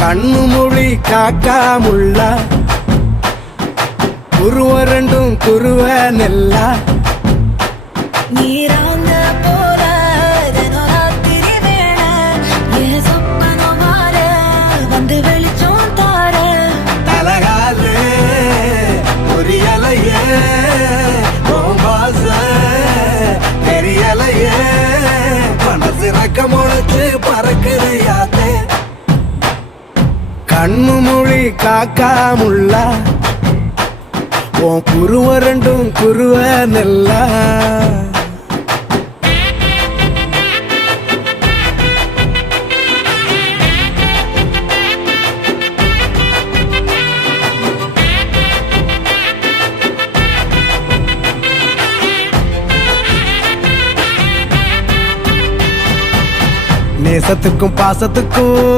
கண்ணு மொழி காக்காமுள்ள குருவ ரெண்டும் குருவ நெல்லா நீராங்க போல ராத்திரி வேள என் சொப்பனம் மாற வந்து வெளிச்சம் தார தலகாலே புரியலையே பாச தெரியலையே மனசு ரக்க முளைச்சு பறக்குறையாத்தே கண்ணு மொழி காக்காமுள்ள உன் குருவ ரெண்டும் குருவ நெல்லா நேசத்துக்கும் பாசத்துக்கும்